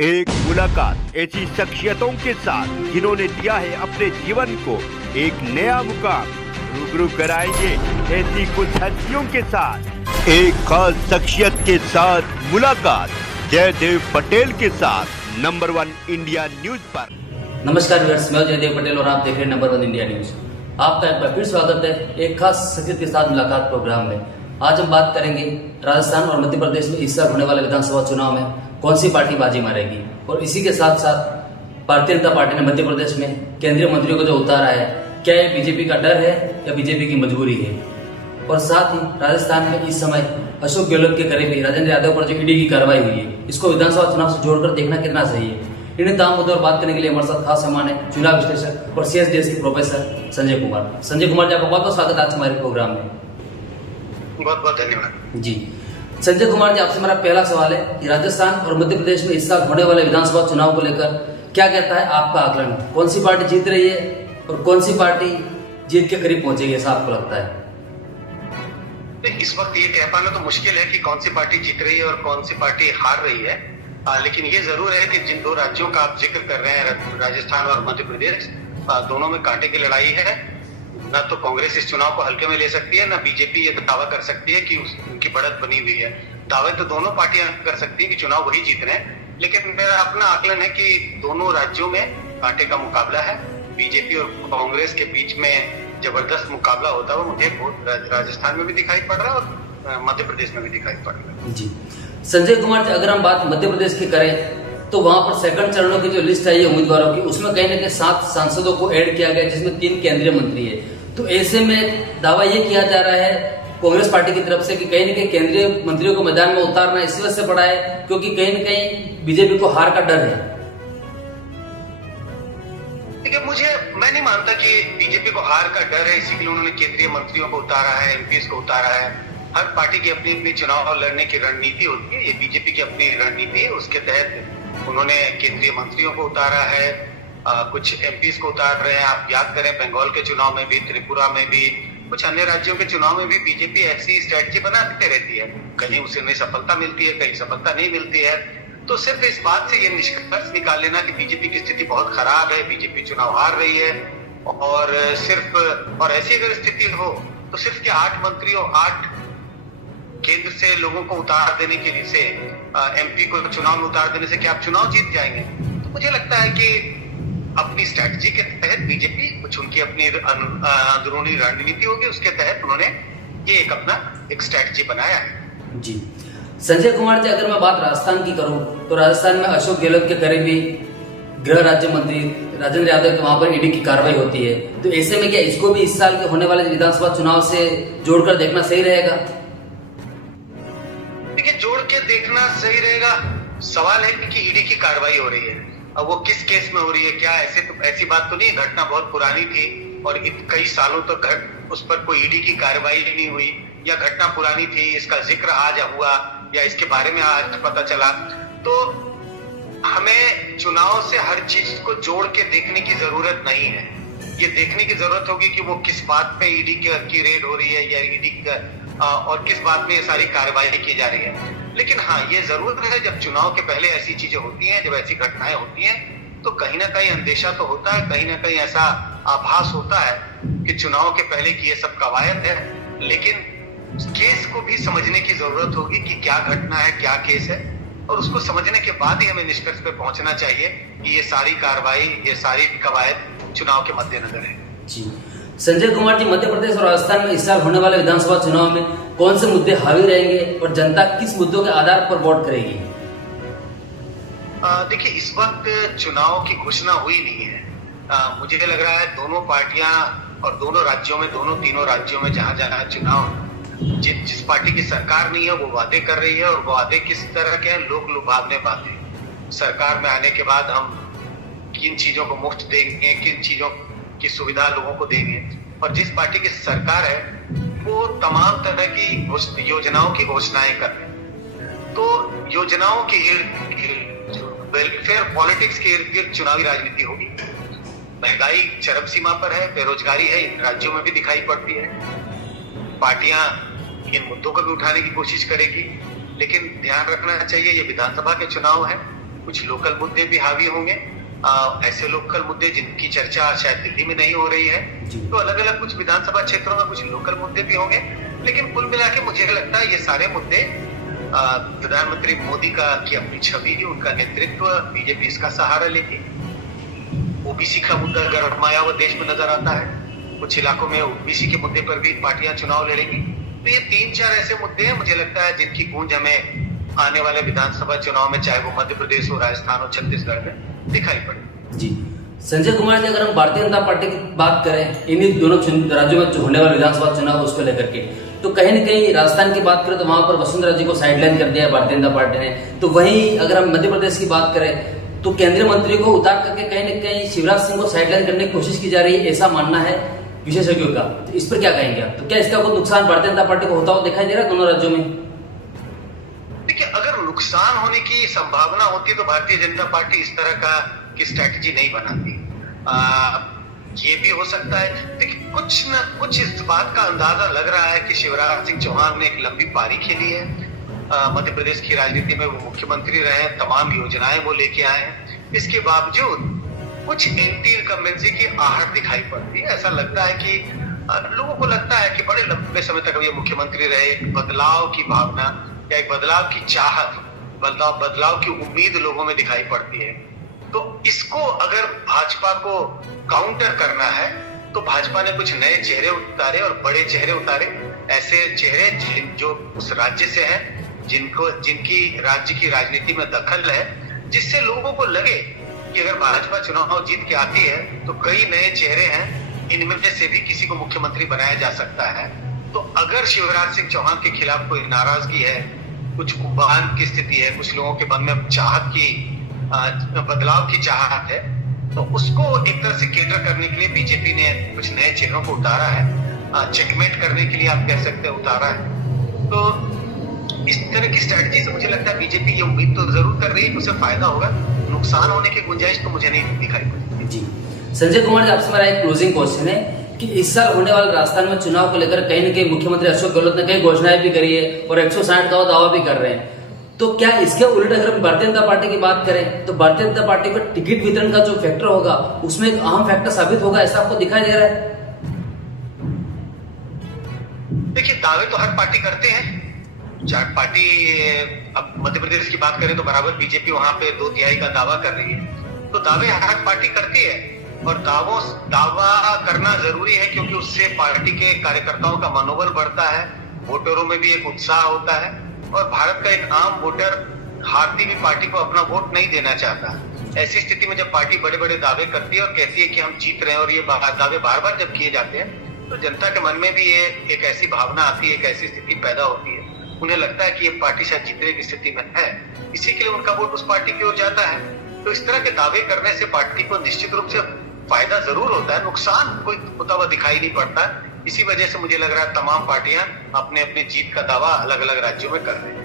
एक मुलाकात ऐसी शख्सियतों के साथ जिन्होंने दिया है अपने जीवन को एक नया मुकाम। रूबरू कराएंगे ऐसी कुछ हस्तियों के साथ एक खास शख्सियत के साथ मुलाकात जयदेव पटेल के साथ नंबर 1 इंडिया न्यूज पर। नमस्कार व्यूअर्स, मैं जयदेव पटेल और आप देख रहे हैं नंबर 1 इंडिया न्यूज। आपका एक बार फिर स्वागत है एक खास शख्सियत के साथ मुलाकात प्रोग्राम में। आज हम बात करेंगे राजस्थान और मध्य प्रदेश में इस साल होने वाले विधानसभा चुनाव में कौन सी पार्टी बाजी मारेगी, और इसी के साथ साथ भारतीय जनता पार्टी ने मध्य प्रदेश में केंद्रीय मंत्रियों को जो उतारा है, क्या ये बीजेपी का डर है या बीजेपी की मजबूरी है। और साथ ही राजस्थान में इस समय अशोक गहलोत के करीबी राजेंद्र यादव पर जो ईडी की कार्रवाई हुई है, इसको विधानसभा चुनाव से जोड़कर देखना कितना सही है। इन तमाम मुद्दों पर बात करने के लिए हमारे साथ खास मेहमान है चुनाव विश्लेषक और CSDS के प्रोफेसर संजय कुमार। संजय कुमार जी, आपका बहुत बहुत स्वागत है आज हमारे प्रोग्राम में। बहुत बहुत धन्यवाद जी। संजय कुमार जी, आपसे मेरा पहला सवाल है कि राजस्थान और मध्य प्रदेश में इस साल होने वाले विधानसभा चुनाव को लेकर क्या कहता है आपका आकलन? कौन सी पार्टी जीत रही है और कौन सी पार्टी जीत के करीब पहुंचेगी, ऐसा आपको लगता है? इस वक्त ये कह पाना तो मुश्किल है कि कौन सी पार्टी जीत रही है और कौन सी पार्टी हार रही है, लेकिन ये जरूर है कि जिन दो राज्यों का आप जिक्र कर रहे हैं, राजस्थान और मध्य प्रदेश, दोनों में कांटे की लड़ाई है। न तो कांग्रेस इस चुनाव को हल्के में ले सकती है, न बीजेपी ये दावा कर सकती है कि उनकी बढ़त बनी हुई है। दावे तो दोनों पार्टियां कर सकती है कि चुनाव वही जीत रहे हैं, लेकिन मेरा अपना आकलन है कि दोनों राज्यों में कांटे का मुकाबला है। बीजेपी और कांग्रेस के बीच में जबरदस्त मुकाबला होता है, मुझे राजस्थान में भी दिखाई पड़ रहा है और मध्य प्रदेश में भी दिखाई पड़ रहा है। जी संजय कुमार जी, अगर हम बात मध्य प्रदेश की करें तो वहां पर सेकंड चरणों की जो लिस्ट आई है उम्मीदवारों की, उसमें कहीं ना कहीं 7 सांसदों को ऐड किया गया, जिसमें 3 केंद्रीय मंत्री है। तो ऐसे में दावा ये किया जा रहा है कांग्रेस पार्टी की तरफ से कि कहीं न कहीं केंद्रीय मंत्रियों को मैदान में उतारना इस वजह से पड़ा है क्योंकि कहीं न कहीं बीजेपी को हार का डर है। देखिए, मैं नहीं मानता कि बीजेपी को हार का डर है, इसीलिए उन्होंने केंद्रीय मंत्रियों को उतारा है, एमपीज को उतारा है। हर पार्टी की अपनी अपनी चुनाव लड़ने की रणनीति होती है, ये बीजेपी की अपनी रणनीति है। उसके तहत उन्होंने केंद्रीय मंत्रियों को उतारा है, कुछ एमपीज को उतार रहे हैं। आप याद करें, बंगाल के चुनाव में भी, त्रिपुरा में भी, कुछ अन्य राज्यों के चुनाव में भी बीजेपी ऐसी स्ट्रेटजी बनाते रहती है। कहीं उसे सफलता मिलती है, कहीं सफलता नहीं मिलती है। तो सिर्फ इस बात से ये निष्कर्ष निकाल लेना कि बीजेपी की स्थिति बहुत खराब है, बीजेपी चुनाव हार रही है, और ऐसी अगर स्थिति हो तो सिर्फ के 8 मंत्रियों 8 केंद्र से लोगों को उतार देने के लिए से एमपी को चुनाव में उतार देने से क्या आप चुनाव जीत जाएंगे? तो मुझे लगता है कि अपनी स्ट्रैटेजी के तहत बीजेपी, कुछ उनकी अपनी अंदरूनी रणनीति होगी, उसके तहत उन्होंने ये एक स्ट्रैटेजी बनाया है। जी संजय कुमार जी, अगर मैं बात राजस्थान की करूं तो राजस्थान में अशोक गहलोत के करीबी गृह राज्य मंत्री राजेंद्र यादव के वहां पर ईडी की कार्रवाई होती है। तो ऐसे में क्या इसको भी इस साल के होने वाले विधानसभा चुनाव से जोड़कर देखना सही रहेगा? देखिए, जोड़ के देखना सही रहेगा। सवाल है कि ईडी की कार्रवाई हो रही है, अब वो किस केस में हो रही है, क्या ऐसी बात तो नहीं, घटना बहुत पुरानी थी और कई सालों तक उस पर कोई ईडी की कार्रवाई नहीं हुई, या घटना पुरानी थी, इसका जिक्र आज हुआ या इसके बारे में आज पता चला। तो हमें चुनाव से हर चीज को जोड़ के देखने की जरूरत नहीं है। ये देखने की जरूरत होगी कि वो किस बात पे ईडी की रेड हो रही है, या ईडी और किस बात में ये सारी कार्रवाई की जा रही है। लेकिन हाँ, ये जरूर है, जब चुनाव के पहले ऐसी चीजें होती हैं, जब ऐसी घटनाएं होती हैं, तो कहीं ना कहीं अंदेशा तो होता है, कहीं ना कहीं ऐसा आभास होता है कि चुनाव के पहले की ये सब कवायद है। लेकिन केस को भी समझने की जरूरत होगी कि क्या घटना है, क्या केस है, और उसको समझने के बाद ही हमें निष्कर्ष पे पहुंचना चाहिए कि ये सारी कार्रवाई, ये सारी कवायद चुनाव के मद्देनजर है। जी संजय कुमार जी, मध्य प्रदेश और राजस्थान में इस साल होने वाले विधानसभा चुनाव में कौन से मुद्दे हावी रहेंगे और जनता किस मुद्दों के आधार पर वोट करेगी? देखिए, इस वक्त चुनाव की घोषणा हुई नहीं है। मुझे लग रहा है दोनों पार्टियां और दोनों राज्यों में, तीनों राज्यों में जहां जहां चुनाव, जिस पार्टी की सरकार नहीं है वो वादे कर रही है, और वो वादे किस तरह के हैं? लोक लुभावने वादे। सरकार में आने के बाद हम किन चीजों को मुफ्त देंगे, किन चीजों की सुविधा लोगों को देंगे। और जिस पार्टी की सरकार है वो तमाम तरह की योजनाओं की घोषणाएं कर रहे हैं। तो योजनाओं के वेलफेयर पॉलिटिक्स के इर्द गिर्द चुनावी राजनीति होगी। महंगाई चरम सीमा पर है, बेरोजगारी है, इन राज्यों में भी दिखाई पड़ती है। पार्टियां इन मुद्दों को भी उठाने की कोशिश करेगी, लेकिन ध्यान रखना चाहिए ये विधानसभा के चुनाव है, कुछ लोकल मुद्दे भी हावी होंगे, ऐसे लोकल मुद्दे जिनकी चर्चा शायद दिल्ली में नहीं हो रही है। तो अलग अलग कुछ विधानसभा क्षेत्रों में कुछ लोकल मुद्दे भी होंगे, लेकिन कुल मिला के मुझे लगता है ये सारे मुद्दे प्रधानमंत्री मोदी की अपनी छवि, उनका नेतृत्व, बीजेपी इसका सहारा लेगी। ओबीसी का मुद्दा गरमाया हुआ देश में नजर आता है, कुछ इलाकों में ओबीसी के मुद्दे पर भी पार्टियां चुनाव लड़ेंगी। तो ये 3-4 ऐसे मुद्दे हैं मुझे लगता है जिनकी गूंज हमें आने वाले विधानसभा चुनाव में, चाहे वो मध्य प्रदेश हो, राजस्थान हो, छत्तीसगढ़ में दिखाई पड़े। जी संजय कुमार जी, अगर हम भारतीय जनता पार्टी की बात करें इन्हीं दोनों राज्यों में जो होने वाले विधानसभा चुनाव उसको लेकर के, तो कहीं न कहीं राजस्थान की बात करें तो वहां पर वसुंधरा जी को साइडलाइन कर दिया है भारतीय जनता पार्टी ने। तो वहीं अगर हम मध्य प्रदेश की बात करें तो केंद्रीय मंत्री को उतार करके कहीं न कहीं शिवराज सिंह को साइडलाइन करने की कोशिश की जा रही है, ऐसा मानना है विशेषज्ञों का। तो इस पर क्या कहेंगे आप? तो क्या इसका कोई नुकसान भारतीय जनता पार्टी को होता हुआ दिखाई दे रहा है दोनों राज्यों में? देखिए, अगर नुकसान होने की संभावना होती तो भारतीय जनता पार्टी इस तरह की स्ट्रैटेजी नहीं बनाती। ये भी हो सकता है, देखिए कुछ न कुछ इस बात का अंदाजा लग रहा है कि शिवराज सिंह चौहान ने एक लंबी पारी खेली है। मध्य प्रदेश की राजनीति में वो मुख्यमंत्री रहे, तमाम योजनाएं वो लेके आए हैं। इसके बावजूद कुछ एंटी इनकम्बेंसी की आहट दिखाई पड़ती है। ऐसा लगता है कि लोगों को लगता है कि बड़े लंबे समय तक ये मुख्यमंत्री रहे, एक बदलाव की भावना या एक बदलाव की चाहत, बदलाव की उम्मीद लोगों में दिखाई पड़ती है। तो इसको अगर भाजपा को काउंटर करना है तो भाजपा ने कुछ नए चेहरे उतारे और बड़े चेहरे उतारे, ऐसे चेहरे जो उस राज्य से हैं, जिनकी राज्य की राजनीति में दखल है, जिससे लोगों को लगे कि अगर भाजपा चुनाव जीत के आती है तो कई नए चेहरे हैं, इनमें से भी किसी को मुख्यमंत्री बनाया जा सकता है। तो अगर शिवराज सिंह चौहान के खिलाफ कोई नाराजगी है, कुछ उबान की स्थिति है, कुछ लोगों के मन में चाहत की, बदलाव की चाहत है, तो उसको एक तरह से केटर करने के लिए बीजेपी ने कुछ नए चेहरों को उतारा है, चेकमेट करने के लिए आप कह सकते हैं उतारा है। तो इस तरह की स्ट्रैटेजी से मुझे लगता है बीजेपी ये उम्मीद तो जरूर कर रही है कि उसे फायदा होगा, नुकसान होने की गुंजाइश तो मुझे नहीं दिखाई पड़ती। जी संजय कुमार जी, आपसे मेरा एक क्लोजिंग क्वेश्चन है कि इस साल होने वाले राजस्थान में चुनाव को लेकर कहीं न कहीं मुख्यमंत्री अशोक गहलोत ने कई घोषणाएं भी करी है और 160 का दावा भी कर रहे हैं। तो क्या इसके उल्ट अगर हम भारतीय जनता पार्टी की बात करें तो भारतीय जनता पार्टी का टिकट वितरण का जो फैक्टर होगा उसमें एक अहम फैक्टर साबित होगा, ऐसा आपको दिखाई दे रहा है? देखिए, दावे तो हर पार्टी करते हैं। चार पार्टी, अब मध्य प्रदेश की बात करें तो बराबर बीजेपी वहां पे 2/3 का दावा कर रही है। तो दावे हर पार्टी करती है और दावा करना जरूरी है, क्योंकि उससे पार्टी के कार्यकर्ताओं का मनोबल बढ़ता है, वोटरों में भी एक उत्साह होता है। और भारत का एक आम वोटर हारती हुई पार्टी को अपना वोट नहीं देना चाहता। ऐसी स्थिति में जब पार्टी बड़े बड़े दावे करती है और कहती है कि हम जीत रहे हैं, और ये दावे बार बार जब किए जाते हैं तो जनता के मन में भी ये एक ऐसी भावना आती है, एक ऐसी स्थिति पैदा होती है, उन्हें लगता है कि ये पार्टी शायद जीतने की स्थिति में है, इसी के लिए उनका वोट उस पार्टी की ओर जाता है। तो इस तरह के दावे करने से पार्टी को निश्चित रूप से फायदा जरूर होता है, नुकसान कोई होता हुआ दिखाई नहीं पड़ता। इसी वजह से मुझे लग रहा है तमाम पार्टियां अपने अपने जीत का दावा अलग अलग राज्यों में कर रही हैं।